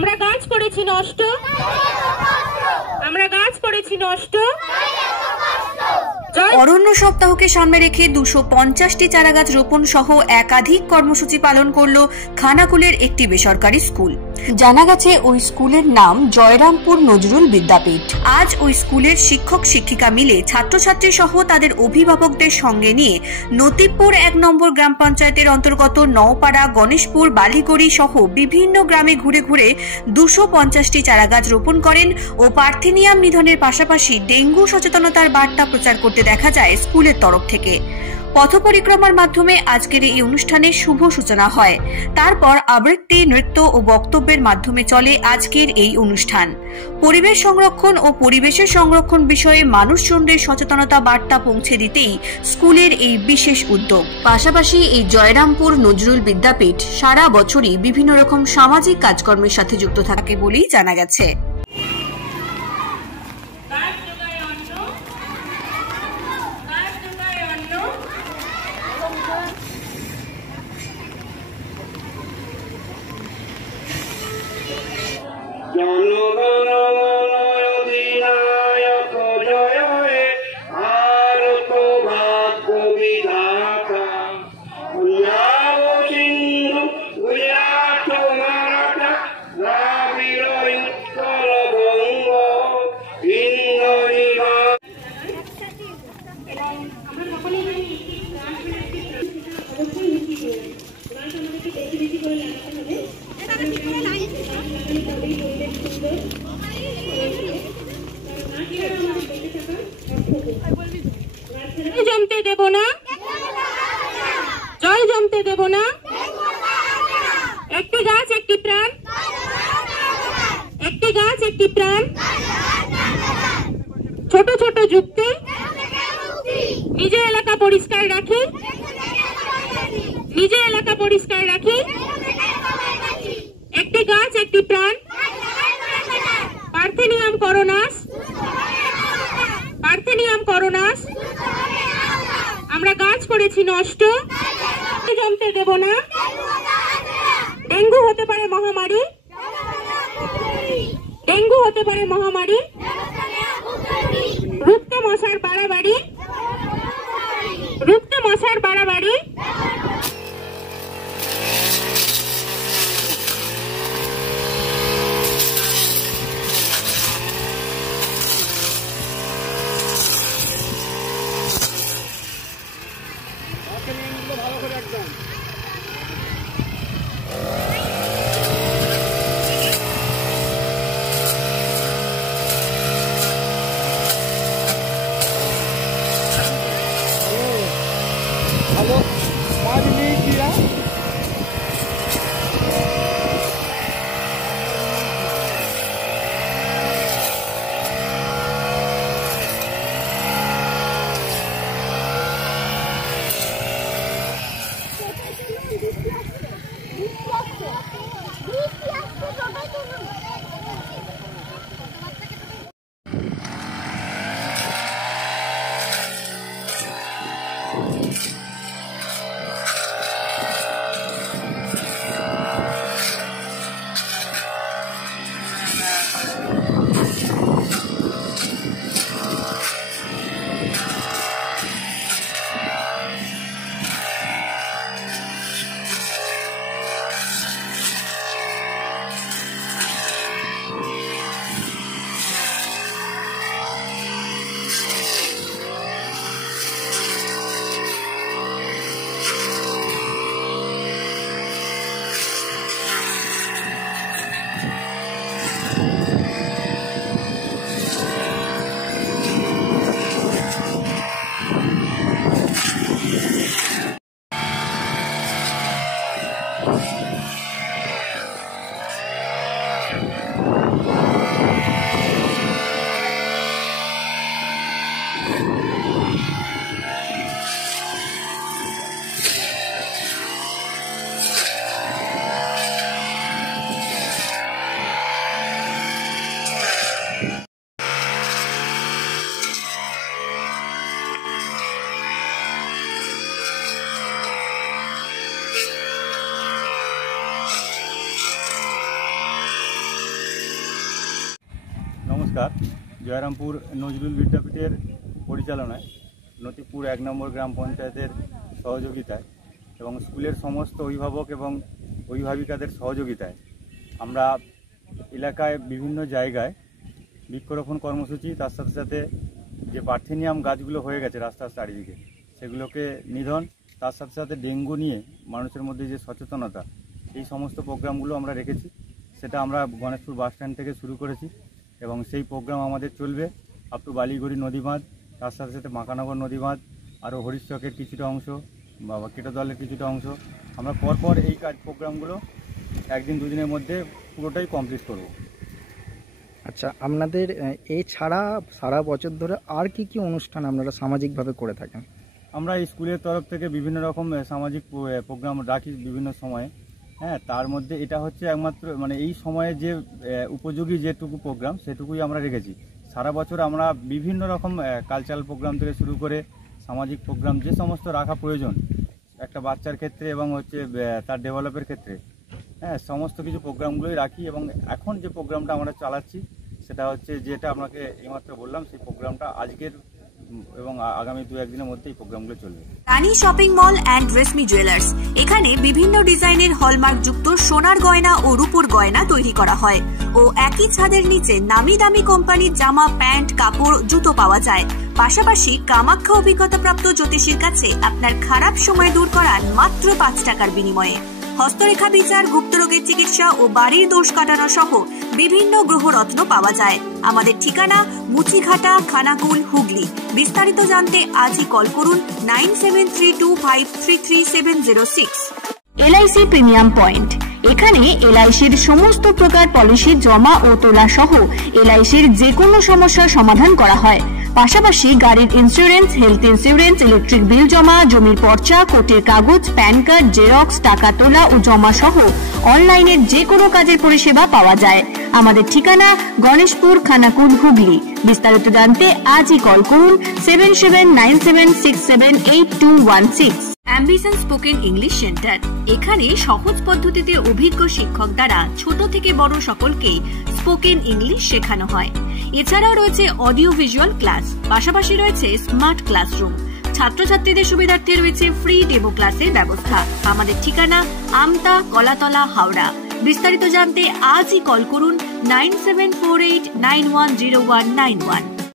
আমরা গাছ করেছি নষ্ট, আমরা গাছ করেছি নষ্ট। অরণ্য সপ্তাহকে সামনে রেখে 250টি চারাগাছ রোপণ সহ একাধিক কর্মসূচি পালন করল খানাকুলের একটি বেসরকারি স্কুল। জানা গেছে ওই স্কুলের নাম জয়রামপুর নজরুল বিদ্যাপীঠ। আজ ওই স্কুলের শিক্ষক শিক্ষিকা মিলে ছাত্রছাত্রী সহ তাদের অভিভাবকদের সঙ্গে নিয়ে নতিবপুর 1 নম্বর গ্রাম পঞ্চায়েতের অন্তর্গত নওপাড়া, গণেশপুর, বালিগড়ি সহ বিভিন্ন গ্রামে ঘুরে ঘুরে 250টি চারাগাছ রোপণ করেন ও পার্থেনিয়াম নিধনের পাশাপাশি ডেঙ্গু সচেতনতার বার্তা প্রচার করতে দেখা যায় স্কুলের তরফ থেকে। পথ পরিক্রমার মাধ্যমে আজকের এই অনুষ্ঠানের শুভ সূচনা হয়। তারপর আবৃত্তি, নৃত্য ও বক্তব্যের মাধ্যমে চলে আজকের এই অনুষ্ঠান। পরিবেশ সংরক্ষণ ও পরিবেশের সংরক্ষণ বিষয়ে মানুষজনদের সচেতনতা বার্তা পৌঁছে দিতেই স্কুলের এই বিশেষ উদ্যোগ। পাশাপাশি এই জয়রামপুর নজরুল বিদ্যাপীঠ সারা বছরই বিভিন্ন রকম সামাজিক কাজকর্মের সাথে যুক্ত থাকে বলেই জানা গেছে। জমতে দেব না, জল জমতে দেব না। একটি গাছ একটি প্রাণ, একটি গাছ একটি প্রাণ। ছোট ছোট যুক্তি, নিজে এলাকা পরিষ্কার রাখি, নিজে এলাকা পরিষ্কার রাখি। একটি গাছ একটি প্রাণ। পার্থেনিয়াম করোনাস, পার্থেনিয়াম করোনাস। আমরা গাছ করেছি নষ্ট, জমতে দেব না। ডেঙ্গু হতে পারে মহামারী, ডেঙ্গু হতে পারে মহামারী। রুখতে মশার বাড়াবাড়ি, রুখতে মশার বাড়াবাড়ি। ভালো করে একদম নমস্কার। জয়রামপুর নজরুল বিদ্যাপীঠের পরিচালনায় নতিপুর 1 নম্বর গ্রাম পঞ্চায়েতের সহযোগিতায় এবং স্কুলের সমস্ত অভিভাবক এবং অভিভাবিকাদের সহযোগিতায় আমরা এলাকায় বিভিন্ন জায়গায় বৃক্ষরোপণ কর্মসূচি, তার সাথে সাথে যে পার্থেনিয়াম গাছগুলো হয়ে গেছে রাস্তার চারিদিকে সেগুলোকে নিধন, তার সাথে সাথে ডেঙ্গু নিয়ে মানুষের মধ্যে যে সচেতনতা, এই সমস্ত প্রোগ্রামগুলো আমরা রেখেছি। সেটা আমরা গণেশপুর বাস স্ট্যান্ড থেকে শুরু করেছি এবং সেই প্রোগ্রাম আমাদের চলবে আপ টু বালিগড়ি নদী বাঁধ, তার সাথে সাথে মাকানগর নদী বাঁধ, আরও হরিশচকের কিছুটা অংশ বা কেটোদলের কিছুটা অংশ। আমরা পরপর এই প্রোগ্রামগুলো একদিন দুদিনের মধ্যে পুরোটাই কমপ্লিট করব। আচ্ছা, আপনাদের এছাড়া সারা বছর ধরে আর কি কি অনুষ্ঠান আপনারা সামাজিকভাবে করে থাকেন? আমরা এই স্কুলের তরফ থেকে বিভিন্ন রকম সামাজিক প্রোগ্রাম রাখি বিভিন্ন সময়ে। হ্যাঁ, তার মধ্যে এটা হচ্ছে একমাত্র মানে এই সময়ে যে উপযোগী যেটুকু প্রোগ্রাম সেটুকুই আমরা রেখেছি। সারা বছর আমরা বিভিন্ন রকম কালচারাল প্রোগ্রাম থেকে শুরু করে সামাজিক প্রোগ্রাম যে সমস্ত রাখা প্রয়োজন একটা বাচ্চার ক্ষেত্রে এবং হচ্ছে তার ডেভেলপের ক্ষেত্রে, হ্যাঁ, সমস্ত কিছু প্রোগ্রামগুলোই রাখি। এবং এখন যে প্রোগ্রামটা আমরা চালাচ্ছি সেটা হচ্ছে যেটা আপনাকে এইমাত্র বললাম, সেই প্রোগ্রামটা আজকের এবং আগামী 2-1 দিনের মধ্যে এই প্রোগ্রামগুলো চলবে। Rani shopping mall and Reshmi jewellers, এখানে বিভিন্ন ডিজাইনের হলমার্ক যুক্ত সোনার গয়না ও রূপোর গয়না তৈরি করা হয় ও একই ছাদের নিচে নামি দামি কোম্পানির জামা, প্যান্ট, কাপড়, জুতো পাওয়া যায়। পাশাপাশি কামাখ্যা অভিজ্ঞতাপ্রাপ্ত জ্যোতিষীর কাছে আপনার খারাপ সময় দূর করান মাত্র 5 টাকার বিনিময়ে। হস্তরেখা বিচার, গুপ্তরোগের চিকিৎসা ও বাড়ির দোষ কাটানো সহ বিভিন্ন গ্রহরত্ন পাওয়া যায়। আমাদের ঠিকানা মুচিঘাটা, খানাকুল, হুগলি। বিস্তারিত জানতে আজই কল করুন 9732533706। এলআইসি প্রিমিয়াম পয়েন্ট, এখানে এলআইসির সমস্ত প্রকার পলিসি জমা ও তোলা সহ এলআইসির যে কোনো সমস্যার সমাধান করা হয়। পাশাপাশি গাড়ির insurance, health insurance, electric bill জমা, জমির পর্চা, কোর্টের কাগজ, প্যান কার্ড, জেরক্স, টাকা তোলা ও জমা সহ অনলাইনের যে কোনো কাজের পরিষেবা পাওয়া যায়। আমাদের ঠিকানা গণেশপুর, খানাকুল, হুগলি। বিস্তারিত জানতে আজই কল করুন 7797678216। অ্যাম্বিশন স্পোকেন ইংলিশ সেন্টার, এখানে সহজ পদ্ধতিতে অভিজ্ঞ শিক্ষক দ্বারা ছোট থেকে বড় সকলকেই স্পোকেন ইংলিশ শেখানো হয়। এছাড়াও রয়েছে অডিও ভিজুয়াল ক্লাস, পাশাপাশি রয়েছে স্মার্ট ক্লাসরুম। ছাত্রছাত্রীদের সুবিধার্থে রয়েছে ফ্রি ডেমো ক্লাসের ব্যবস্থা। আমাদের ঠিকানা আমতা, কলাতলা, হাওড়া। বিস্তারিত জানতে আজই কল করুন 9748910191।